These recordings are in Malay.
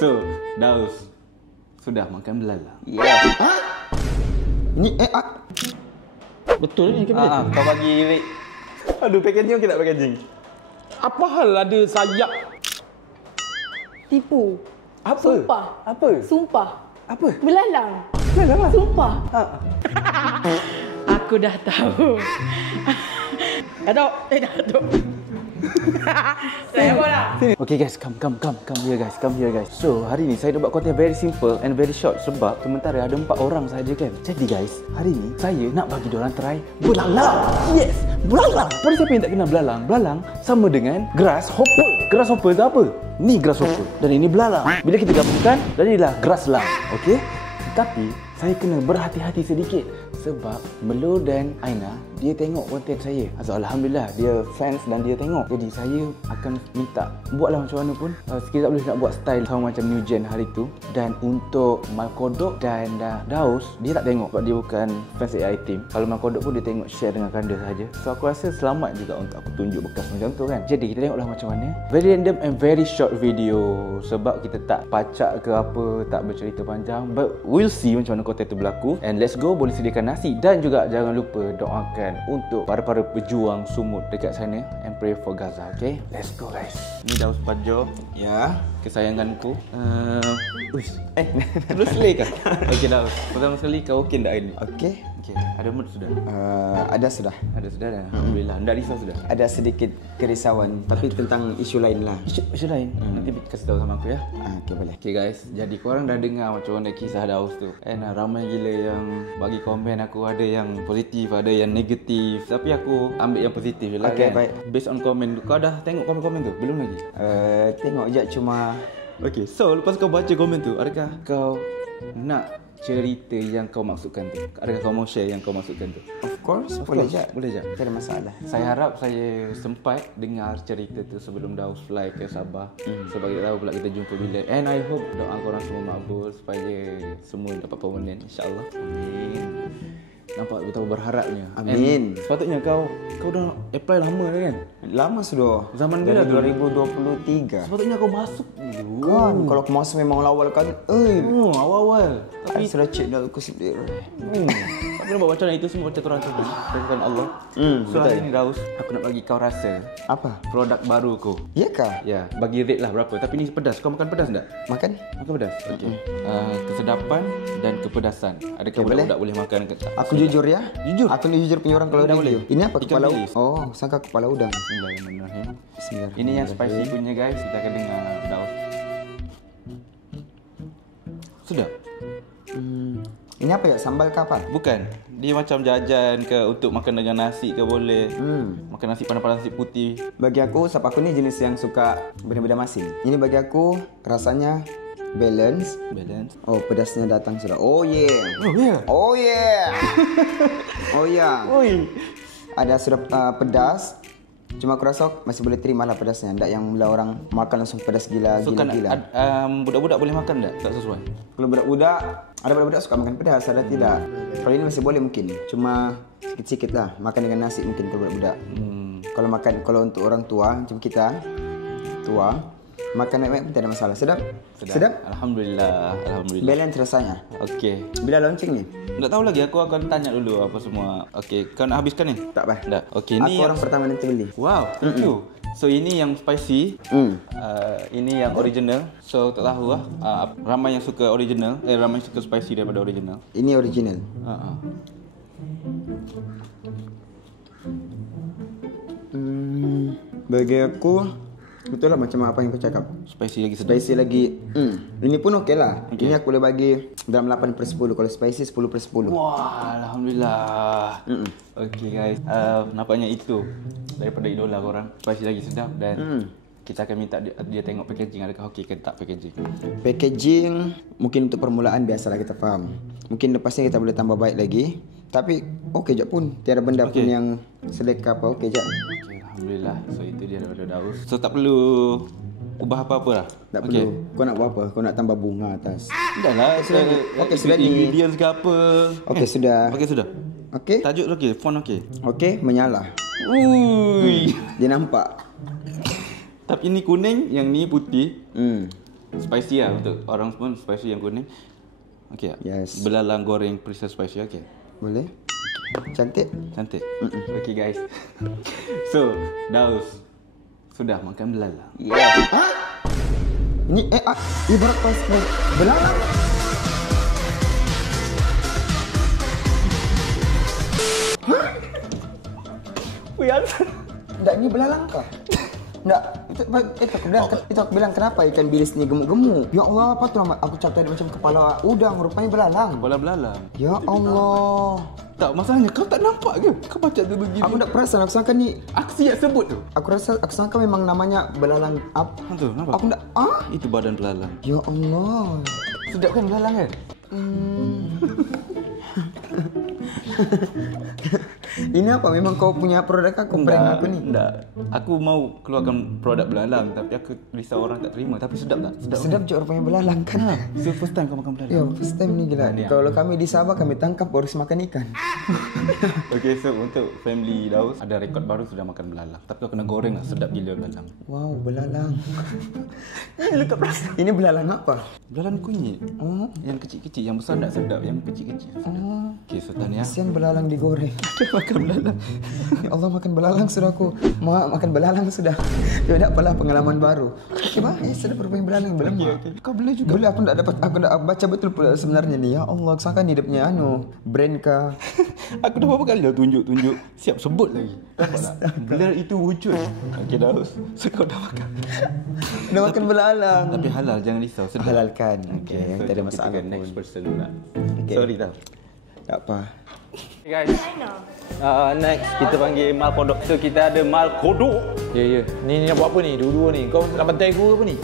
So, Daus sudah makan belalang? Yes. Hah? Ini Betul ni kita. Kau bagi Rick. Aduh, packaging okey tak packaging? Apa hal ada sayap? Tipu. Apa? Sumpah. Apa? Sumpah. Apa? Belalang. Belalang. Sumpah. Aku dah tahu. Datuk. Datuk. Saya bola. Okay guys, come here guys. So, hari ni saya nak buat konten very simple and very short sebab sementara ada 4 orang saja kan. Jadi guys, hari ni saya nak bagi diorang try belalang. Yes, belalang. Pada siapa yang tak kenal belalang? Belalang sama dengan grasshopper. Grasshopper itu apa? Ni grasshopper dan ini belalang. Bila kita gabungkan, jadilah grasslang. Okay? Tapi saya kena berhati-hati sedikit sebab Melo dan Aina dia tengok konten saya. Alhamdulillah dia fans dan dia tengok. Jadi saya akan minta buatlah macam mana pun sekiranya tak boleh nak buat style sama macam New Gen hari tu. Dan untuk Malkodok dan Daus dia tak tengok sebab dia bukan fans AI team. Kalau Malkodok pun dia tengok share dengan Kanda saja. So aku rasa selamat juga untuk aku tunjuk bekas macam tu kan. Jadi kita tengoklah macam mana. Very random and very short video sebab kita tak pacak ke apa, tak bercerita panjang. But we'll see macam mana konten tu berlaku. And let's go. Boleh sediakan nasi dan juga jangan lupa doakan untuk para pejuang sumut dekat sana and pray for Gaza. Okay, let's go guys. Ni Daus Bajo. Ya. Kesayanganku. Terus leh kah? Okay Daus, pertama sekali kau okey tak hari ni? Okey. Okay, ada mood sudah? Ada sudah. Ada sudah dah. Alhamdulillah. Tak risau sudah? Ada sedikit kerisauan tapi tentang isu lain lah. Isu lain? Nanti kasih tahu sama aku ya. Okey boleh. Okay guys, jadi korang dah dengar macam mana kisah Daus tu. And ramai gila yang bagi komen aku, ada yang positif, ada yang negatif. Tapi aku ambil yang positif je lah Okay, kan. baik. Based on komen tu, kau dah tengok komen-komen tu? Belum lagi? Tengok je cuma. Okay, so lepas kau baca komen tu, adakah kau nak cerita yang kau maksudkan tu? Adakah kau mau share yang kau maksudkan tu? Of course, boleh je. Boleh je? Tak ada masalah. Saya harap saya sempat dengar cerita tu sebelum Daus fly ke Sabah. Sebab kita tahu pula kita jumpa bila. And I hope doa korang semua makbul supaya semua dapat permanent, insyaAllah. Amin. Nampak betapa berharapnya. Amin. And sepatutnya kau dah apply lama dah kan? Lama sudah. Zaman bila tu? 2023. Sepatutnya kau masuk dulu. Kan, kalau aku masuk memang awal kan. Awal-awal. Tapi sudah cek dah aku sendiri. Tapi nak buat macam mana itu semua macam Tuhan Tuhan. Tuhan Allah. So hari ni Daus, aku nak bagi kau rasa Apa? produk baru ku. Ya kah? Ya, bagi rate lah berapa. Tapi ni pedas. Kau makan pedas tak? Makan? Makan pedas? Okey. Kesedapan dan kepedasan. Adakah budak-budak boleh makan ke tak? Aku jujur ya. Jujur? Aku ni jujur punya orang kalau Dah dia boleh? Ini apa? Ikan Kepala bilis. Oh, sangka kepala udang. Bismillahirrahmanirrahim. Bismillahirrahmanirrahim. Ini yang spicy punya guys. Kita akan dengar Daus. Sudah? Ini apa ya? Sambal ke apa? Bukan. Dia macam jajan ke untuk makan dengan nasi ke boleh. Makan nasi panas-panas, nasi putih. Bagi aku, sebab aku ni jenis yang suka benda-benda masin. Ini bagi aku rasanya balance. Oh, pedasnya datang sudah. Oh yeah. Oh ya. Oh yeah. Oh yeah. Oi. Ada sudah pedas. Cuma aku rasa masih boleh terima lah pedasnya. Tak yang mula orang makan langsung pedas gila. So kan budak-budak boleh makan tak? Tak sesuai. Kalau budak-budak, ada budak-budak suka makan pedas, ada tidak. Kalau ini masih boleh mungkin. Cuma sikit-sikit lah. Makan dengan nasi mungkin kalau budak-budak. Kalau untuk orang tua macam kita, tua, makan naik-naik pun tak ada masalah. Sedap? Sedap? Alhamdulillah. Balance rasanya. Okey. Bila launching ni? Tak tahu lagi, aku akan tanya dulu apa semua. Okey, kau nak habiskan ni? Tak apa. Tak. Okey, Aku ni orang pertama nanti beli. wow, thank you. So ini yang spicy. Ini yang original. So tak tahu lah. Ramai yang suka original, ramai yang suka spicy daripada original. Ini original. Bagi aku betul lah macam apa yang kau cakap. Spicy lagi sedap. Spicy lagi. Ini pun okey lah. Ini aku boleh bagi dalam 8/10. Kalau spicy 10/10. Wah, alhamdulillah. Okey guys, nampaknya itu daripada idola korang. Spicy lagi sedap dan kita akan minta dia tengok packaging adakah okey ke tak packaging. Packaging mungkin untuk permulaan biasalah kita faham. Mungkin lepasnya kita boleh tambah baik lagi. Tapi okey je pun. Tiada benda pun yang seleka apa okey je. Okey, alhamdulillah. So itu dia daripada Daus. So tak perlu ubah apa-apa lah. Tak perlu. Kau nak buat apa? Kau nak tambah bunga atas. Dah lah. Okey, sudah ni. Ingredients ke apa. Okey, sudah. Okey, sudah. Okey. Tajuk tu okey, font okey. Okey, menyala. Ui. Dia nampak. Tapi ini kuning, yang ni putih. Spicy lah untuk orang pun spicy yang kuning. Okey. Yes. Belalang goreng preset spicy. Okey. Boleh? Cantik? Cantik. Okey guys. So, Daus sudah makan belalang. Yes. Ha? Ini ibarat pas belalang. Enggak, ini belalang kah? Enggak, itu aku bilang kenapa ikan bilis ni gemuk-gemuk. Ya Allah, apa tu nama? Aku catat macam kepala udang, rupanya belalang. Kepala belalang. Ya Allah. Tak, masalahnya kau tak nampak ke? Kau baca tu begini. Aku tak perasan, aku sangka ni Aku siap sebut tu. aku sangka memang namanya belalang apa? Tu, nampak? Aku tak Itu badan belalang. Ya Allah. Sedap kan belalang kan? Ini apa? Memang kau punya produk aku brand apa ni? Enggak. Aku mau keluarkan produk belalang tapi aku risau orang tak terima. Tapi sedap tak? Sedap je rupanya belalang kan? So first time kau makan belalang? Ya, first time ni gila. Kalau kami di Sabah kami tangkap baru makan ikan. Okay, so untuk family Daus ada rekod baru sudah makan belalang. Tapi kau kena goreng lah, sedap gila belalang. Wow, belalang. Ini belalang apa? Belalang kunyit. Oh, Yang kecil-kecil, yang besar tak sedap, yang kecil-kecil sedap. Okay, so Tania. kesian belalang digoreng. Makan belalang. Ya Allah, makan belalang sudah aku. Makan belalang sudah. Ya tak apalah, pengalaman baru. Okay, sedap rupanya belalang berlemak. Kau beli juga? Boleh, aku tak baca betul pula sebenarnya ni. Ya Allah, aku sangka ni dia punya brand kah? Aku dah berapa kali dah tunjuk. Siap sebut lagi. Dapat tak? Belar itu wujud. Okay, Daus. So kau dah makan. Dah makan belalang. Tapi halal, jangan risau. Sedap. Halalkan. Okay, so tak ada kita masalah ke pun. next person pula. Okay. Sorry tau. Tak apa. Okay guys. Next kita panggil Mal Kodok. So kita ada Mal Kodok. Ya. Ni nak buat apa ni? Dua-dua ni. Kau nak bantai aku ke apa ni?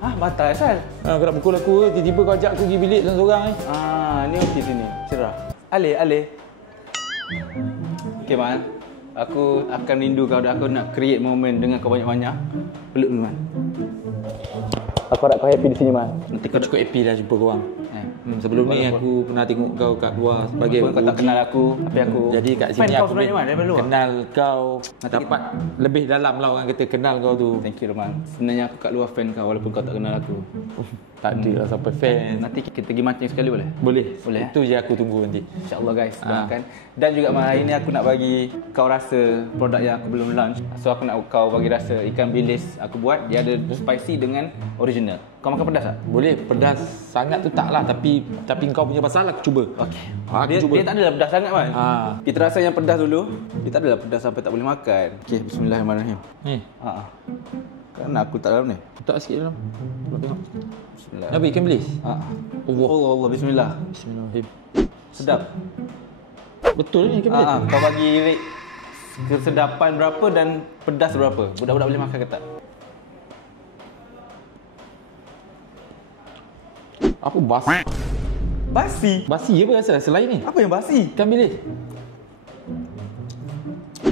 Bantai asal? Kau nak pukul aku ke? Tiba-tiba kau ajak aku pergi bilik seorang-seorang ni. Ni okey sini. Cerah. Ale. Okay Mal. Aku akan rindu kau dan aku nak create moment dengan kau banyak-banyak. Peluk dulu Mal. Aku harap kau happy di sini Mal. Nanti kau cukup happy dah jumpa korang. Sebelum ni aku pernah tengok kau kat luar sebagai Kau tak kenal aku. Tapi aku Jadi kat sini aku kenal kau dapat lebih dalam lah, orang kata kenal kau tu. Thank you Roman. Sebenarnya aku kat luar fan kau walaupun kau tak kenal aku. Tak ada lah sampai fan. Nanti kita pergi mancing sekali boleh? Boleh. Boleh, Itu je aku tunggu nanti. InsyaAllah guys, doakan. Dan juga hari ni aku nak bagi kau rasa produk yang aku belum launch. So aku nak kau bagi rasa ikan bilis aku buat. Dia ada spicy dengan original. Kau makan pedas tak? Boleh, pedas sangat tu tak lah, tapi kau punya pasal aku cuba. Okey. Aku Dia cuba. tak adalah pedas sangat kan? Ah. Kita rasa yang pedas dulu. Dia tak adalah pedas sampai tak boleh makan. Okey, bismillahirrahmanirrahim. Ni, Kan aku tak dalam ni. letak sikit dalam. Kau tengok. Bismillah. Apa ikan bilis? Allah, bismillah. Bismillahirrahmanirrahim. Sedap. Betul ni ikan bilis? Kau bagi rate kesedapan berapa dan pedas berapa? Budak-budak boleh makan ke tak? Apa basi? Basi? Basi apa rasa? Selain ni? Apa yang basi? Ikan bilis.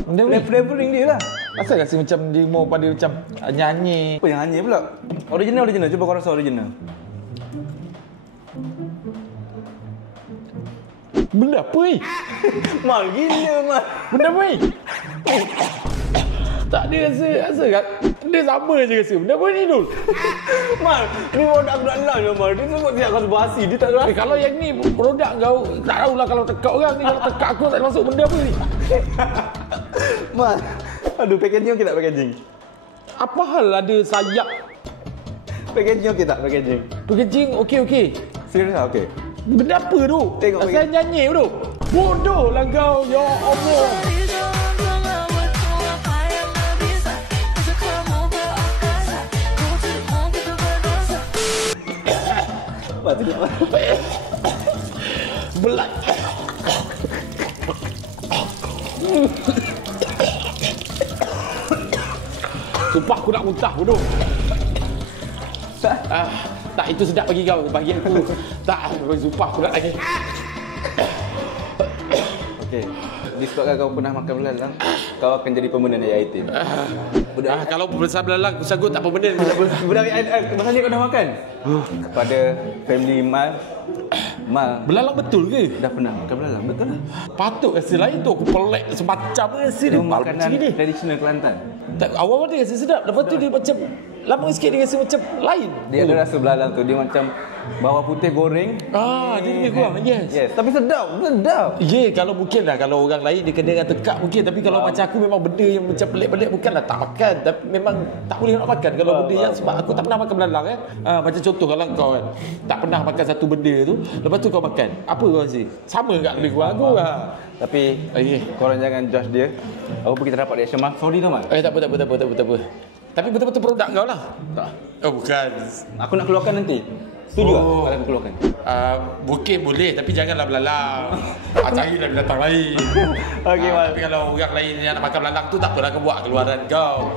Benda ni. Flavoring dia lah. Asal rasa macam dia mau pada macam nyanyi. Apa yang hanya pula? Original. Cuba kau rasa original. Benda apa ni? Mal gila mal. Benda apa ni? Tak ada rasa kat. Dia sama je rasa. Benda apa ni Dul? Mal, ni produk aku nak launch lah Mal. Dia sebut siap kau basi. Dia tak rasa. Kalau yang ni produk kau, tak tahulah kalau tekak orang ni. Kalau tekak aku tak masuk benda apa ni? Mal. Aduh, packaging okey tak packaging? Apa hal ada sayap? Packaging okey tak packaging? Packaging okey. Serius tak okey? Benda apa tu? Tengok Asal nyanyi tu? Bodoh lah kau. Ya Allah. Apa tu? Belak. Sumpah aku nak muntah bodoh. Tak, itu sedap bagi kau. Bagi aku. Tak, sumpah aku nak lagi. Okey. Disebabkan kau pernah makan belalang, kau akan jadi pemenang AI team. Kalau besar belalang, aku sanggup tak pemenang. Budak masalahnya kau dah makan. Kepada family Mal. Belalang betul ke? Dah pernah makan belalang, betul lah. Patut rasa lain tu. Aku pelik semacam rasa dia. Itu makanan Macam ni. tradisional Kelantan. Tak, awal dia rasa sedap. Lepas tu dia macam lama sikit dia rasa macam lain. Dia ada rasa belalang tu. Dia macam bawang putih goreng. Dia lebih kurang. Yes. Yes, tapi sedap. Kalau mungkin lah, kalau orang lain dia kena dengan tekak mungkin, tapi kalau macam aku memang benda yang macam pelik-pelik bukanlah tak makan, tapi memang tak boleh nak makan kalau benda yang, sebab aku tak pernah makan belalang kan. Macam contoh kalau kau kan tak pernah makan satu benda tu, lepas tu kau makan, apa kau rasa? Sama tak lebih kurang aku lah. Tapi korang jangan judge dia. Apa kita dapat reaction mah? Sorry tu, Mat. Tak apa. Tapi betul-betul produk kau lah. Tak. Oh bukan. Aku nak keluarkan nanti. Setuju tak kalau aku keluarkan? Mungkin boleh, tapi janganlah belalang. Carilah binatang lain. Okey, Mat. Tapi kalau orang lain yang nak makan belalang tu, tak apalah kau buat keluaran kau.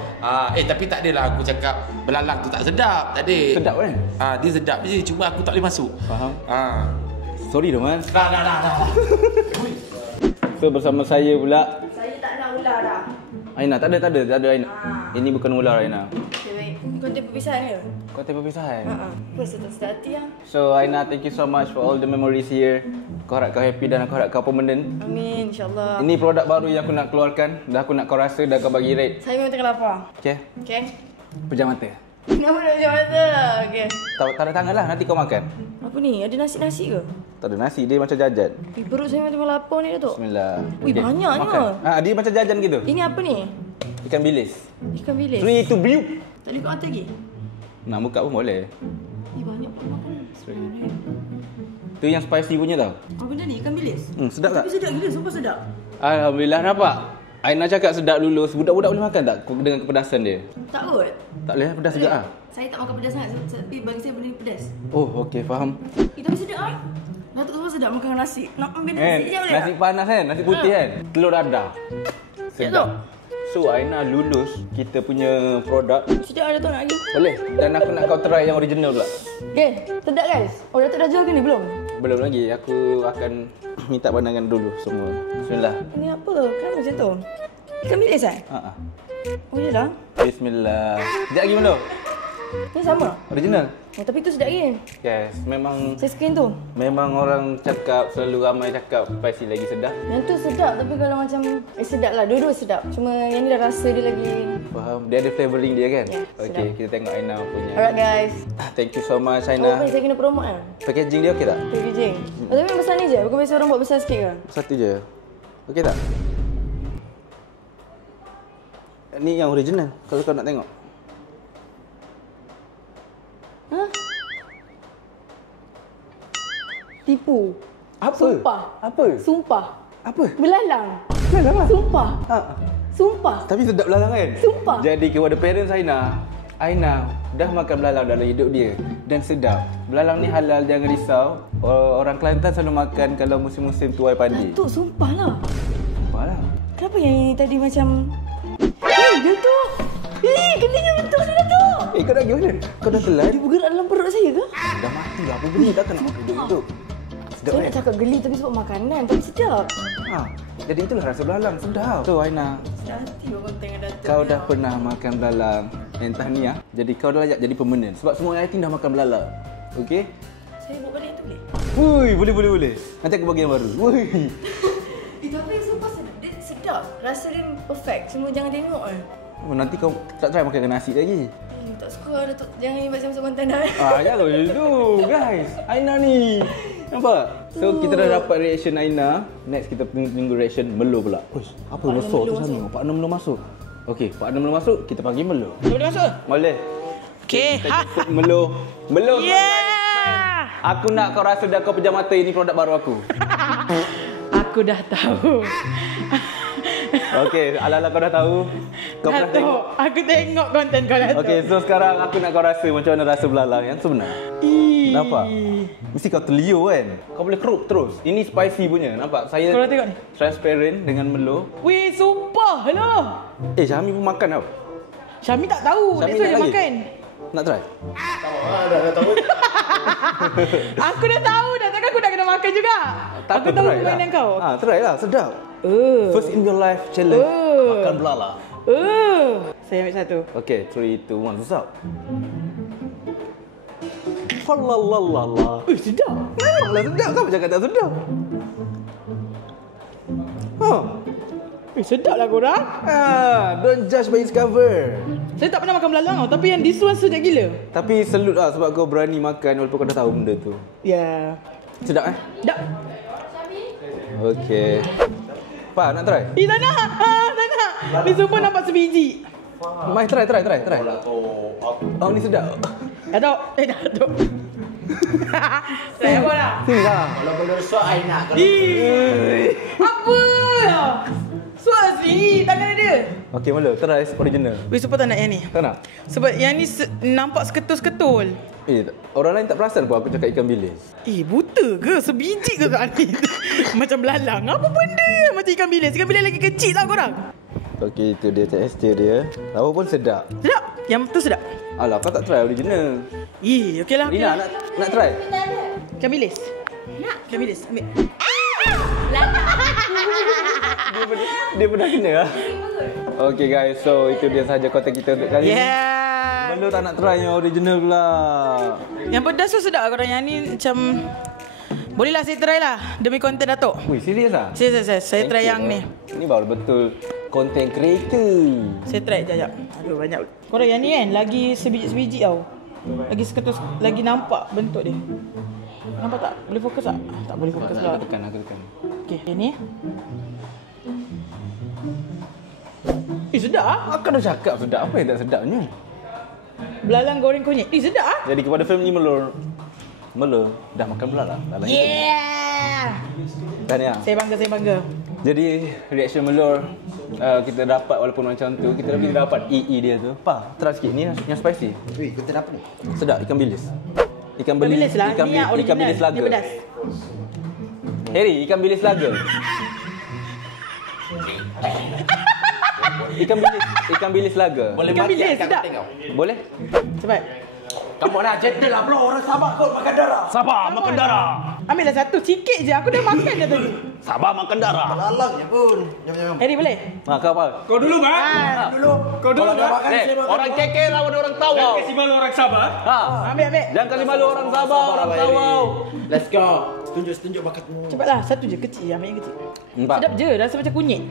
Tapi tak adalah aku cakap belalang tu tak sedap. Tak ada. Sedap kan? Dia sedap je, cuma aku tak boleh masuk. Faham? Sorry tu, Man. Dah. So bersama saya pula Saya tak nak ular dah. Aina. Tak ada Aina. Ini bukan ular, Aina. Okay, baik. Konten perpisahan ke? Konten perpisahan. Rasa tak sedap hati lah. So Aina, thank you so much for all the memories here. Aku harap kau happy dan aku harap kau permanent. Amin, insyaAllah. Ini produk baru yang aku nak keluarkan. Dah aku nak kau rasa, dah kau bagi rate. Saya memang tengah lapar. Okay? Okay? Pejam mata. Kenapa nak macam mata? Okay. Taruh tangan lah, nanti kau makan. Apa ni? Ada nasi-nasi ke? Tak ada nasi, dia macam jajan. Perut saya memang tengah lapar ni, Datuk. Bismillah. Wih, banyaknya. Makan. Dia macam jajan gitu. Ini apa ni? Ikan bilis. Ikan bilis. 3, 2, biu. Tak boleh kau hantar lagi? Nak buka pun boleh. Banyak pun makan. Tu yang spicy punya tau. Apa benda ni? Ikan bilis? Sedap tak? Tapi sedap gila, sumpah sedap. Alhamdulillah, nampak? Aina cakap sedap dulu. Budak-budak boleh makan tak dengan kepedasan dia? Tak kot. Tak boleh, pedas juga ah. Saya tak makan pedas sangat, tapi bagi saya benda ni pedas. Oh, okey, faham. Tapi sedap ah. Datuk semua sedap makan nasi. Nak ambil nasi je boleh? Nasi panas kan, nasi putih kan, telur dadah. Sedap. So Aina lulus kita punya produk. Sedap ada tu nak lagi. Boleh. Dan aku nak kau try yang original pula. Okay, sedap guys. Oh, Datuk dah jual ke ni belum? Belum lagi. Aku akan minta pandangan dulu semua. Bismillah. Ini apa? Kenapa macam tu? Ikan bilis eh? Oh, iyalah. Bismillah. Sekejap lagi belum? Ni sama? Original. Oh, tapi tu sedap lagi. Yes, memang Saya screen tu. orang cakap, selalu ramai cakap spicy lagi sedap. Yang tu sedap tapi kalau macam sedap lah. Dua-dua sedap. Cuma yang ni dah rasa dia lagi. Faham? Dia ada flavouring dia kan? Ya, Okey, sedap. kita tengok Aina punya. Alright guys. Thank you so much Oh, Aina. saya kena promote kan? Packaging dia okey tak? Packaging. Oh, tapi yang besar ni je. Bukan biasa orang buat besar sikit ke? Satu je. Okey tak? Ni yang original kalau kau nak tengok. Hah? Tipu. Apa? Sumpah. Apa? Sumpah. Apa? Belalang. Belalang lah. Sumpah. Sumpah. Tapi sedap belalang kan? Sumpah. Jadi kepada parents Aina dah makan belalang dalam hidup dia dan sedap. Belalang ni halal, jangan risau. Orang Kelantan selalu makan kalau musim-musim tuai padi. Datuk, sumpah lah. Sumpah lah. Kenapa yang ini tadi macam... Datuk! Keningnya betul ni, Datuk! Kau nak pergi mana? Kau dah telan? Dia bergerak dalam perut saya ke? Dah mati lah. Apa benda takkan nak makan hidup-hidup. Sedap Saya kan? nak cakap geli tapi sebab makanan. Tapi sedap. Jadi itulah rasa belalang. Sedap. So Aina, Sedap hati orang tengah Datuk. kau dah pernah makan belalang. Tahniah. Jadi kau dah layak jadi permanent. Sebab semua yatim dah makan belalang. Okey? Saya buat balik tu boleh? Wuih, boleh. Nanti aku bagi yang baru. Wuih. Tapi sumpah sedap. Dia sedap. Rasa dia perfect. Cuma jangan tengok kan. Oh, nanti kau tak try makan dengan nasi lagi. Tak suka Datuk. Jangan ni macam masuk konten dah. Jangan macam tu guys. Aina ni. Nampak? So kita dah dapat reaction Aina. Next kita tunggu reaction Melo pula. Uish, apa besar tu sana? Pak Nam Melo masuk. Okey, Pak Nam Melo masuk, kita panggil Melo. Boleh masuk? Boleh. Okay. Kita jemput Melo. Melo. Yeah! Aku nak kau rasa dah kau pejam mata, ini produk baru aku. Aku dah tahu. Okey, ala-ala kau dah tahu. Kau pernah tengok. Aku tengok konten kau Datuk. Okey, so sekarang aku nak kau rasa macam mana rasa belalang yang sebenar. Nampak? Mesti kau terliur kan? Kau boleh kerup terus. Ini spicy punya, nampak? Saya Kau dah tengok ni? transparent dengan Melo. Weh, sumpah lah. Syami pun makan tau. Syami tak tahu. Syami That's why nak dia lagi? makan. Nak try? Dah tahu. Aku dah tahu dah. Takkan aku nak kena makan juga. Tak Aku apa, tahu try lah. permainan kau. Try lah, sedap. First in your life challenge. Makan belalang. Saya ambil satu. Okay, 3, 2, 1, susah. Falalala. Sedap. Memanglah sedap. Siapa cakap tak sedap? Sedap lah korang. Don't judge by its cover. Saya tak pernah makan belalang tau, tapi yang this one sedap gila. Tapi selut lah sebab kau berani makan walaupun kau dah tahu benda tu. Ya. Sedap Sedap. Okay. Pa, nak try? Tak nak. Tak nak. Ni semua nampak sebiji. Mai, try. Oh, ni sedap. Datuk. Datuk. Saya apa dah? Sini lah. Kalau boleh suap, I nak. Apa? Suat sendiri tangan dia. Okay, mula. Try original. Weh, supaya tak nak yang ni. Tak nak? Sebab yang ni nampak seketul-seketul. Orang lain tak perasan pun aku cakap ikan bilis. Buta ke? Sebiji ke kat ni? Macam belalang. Apa benda macam ikan bilis? Ikan bilis lagi kecil lah korang. Okay, itu dia tekstur dia. Lawa pun sedap. Sedap? Yang tu sedap? Alah, kau tak try original. Okey lah. Rina, nak try? Ikan bilis. Nak? Ikan bilis. Ambil. Dia pernah kena lah. Okay guys, so itu dia sahaja konten kita untuk kali ni. Belum tak nak try yang original pula. Yang pedas tu sedap korang. Yang ni macam... Bolehlah saya try lah. Demi konten Datuk. Wih, serius lah? Saya try yang ni. Ini baru betul content creator. Saya try sekejap. Aduh, banyak. Korang yang ni kan, lagi sebiji-sebiji tau. Lagi seketul, lagi nampak bentuk dia. Nampak tak? Boleh fokus tak? Tak boleh fokus lah. Aku tekan. Okey, yang ni. Sedap ah. Aku dah cakap sedap. Apa yang tak sedapnya? Belalang goreng kunyit. Sedap ah. Jadi kepada film ni Melur dah makan belalang. Yeah. Kan ya? Saya bangga. Jadi reaction Melur kita dapat walaupun macam tu, kita lebih dapat dia tu. Pa, try sikit ni yang spicy. Wih, konten apa ni? Sedap ikan bilis. Ikan bilis lah. Ikan Ni yang bilis original. laga. Dia pedas. Harry, ikan bilis laga. Ikan bilis laga. Boleh Ikan mati bilis, kat sedap. tengok. Boleh? Cepat. Kamu dah gentle lah bro. Orang Sabah kot makan darah. Sabar makan darah. Ambillah satu. Sikit je. Aku dah makan dah tadi. Sabar makan darah. Lalangnya pun. Jom. Harry boleh? Kau apa? Kau dulu bang. Kau dulu bang. Orang keke lawan orang Tawau. Kasih malu orang Sabah. Ambil. Jangan kasih malu orang Sabah, orang Tawau. Let's go. Tunjuk bakatmu. Cepatlah. Satu je kecil. Ambil yang kecil. 4. Sedap je. Rasa macam kunyit.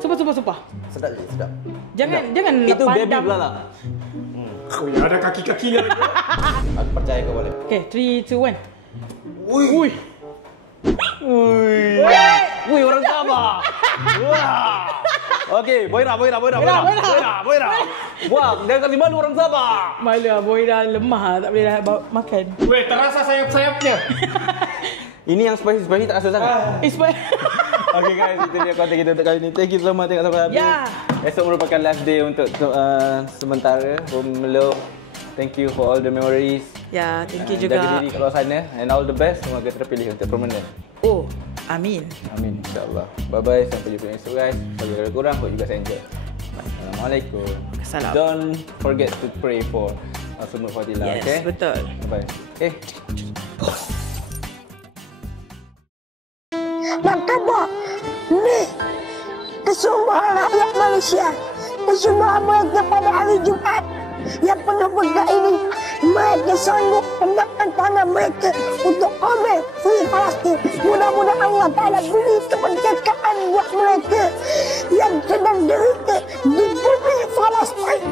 Sumpah. Sedap je, sedap. Jangan Itu baby pandang. belalang. Oh ya, ada kaki-kakinya. Aku percaya kau boleh. Okay, 3, 2, 1. Wih. Wih, orang Sabah. Wah. Okey, Boira. Wah, jangan kasih malu orang Sabah. Malah boy dah lemah lah. Tak boleh dah makan. Weh, terasa sayap-sayapnya. Ini yang spicy tak rasa sangat. Okay guys, itu dia konten kita untuk kali ni. Thank you so much tengok sampai habis. Ya. Esok merupakan last day untuk sementara. Meluk. Thank you for all the memories. Ya, thank you Jaga juga. diri kat luar sana. And all the best. Semoga terpilih untuk permanent. Oh, amin. Amin. InsyaAllah. Bye-bye. Sampai jumpa esok guys. Bagi lebih kurang, hope you guys enjoy. Assalamualaikum. Assalam. Don't forget to pray for Sumut Fadilah. Yes, Okay? betul. Bye. Okay. Martabak ni kesembahan rakyat Malaysia, kesembahan mereka pada hari Jumaat yang penuh berkat ini. Mereka sanggup memberikan tangan mereka untuk ambil free Palestin. Mudah-mudahan Allah Ta'ala beri kemerdekaan buat mereka yang sedang derita di bumi Palestin.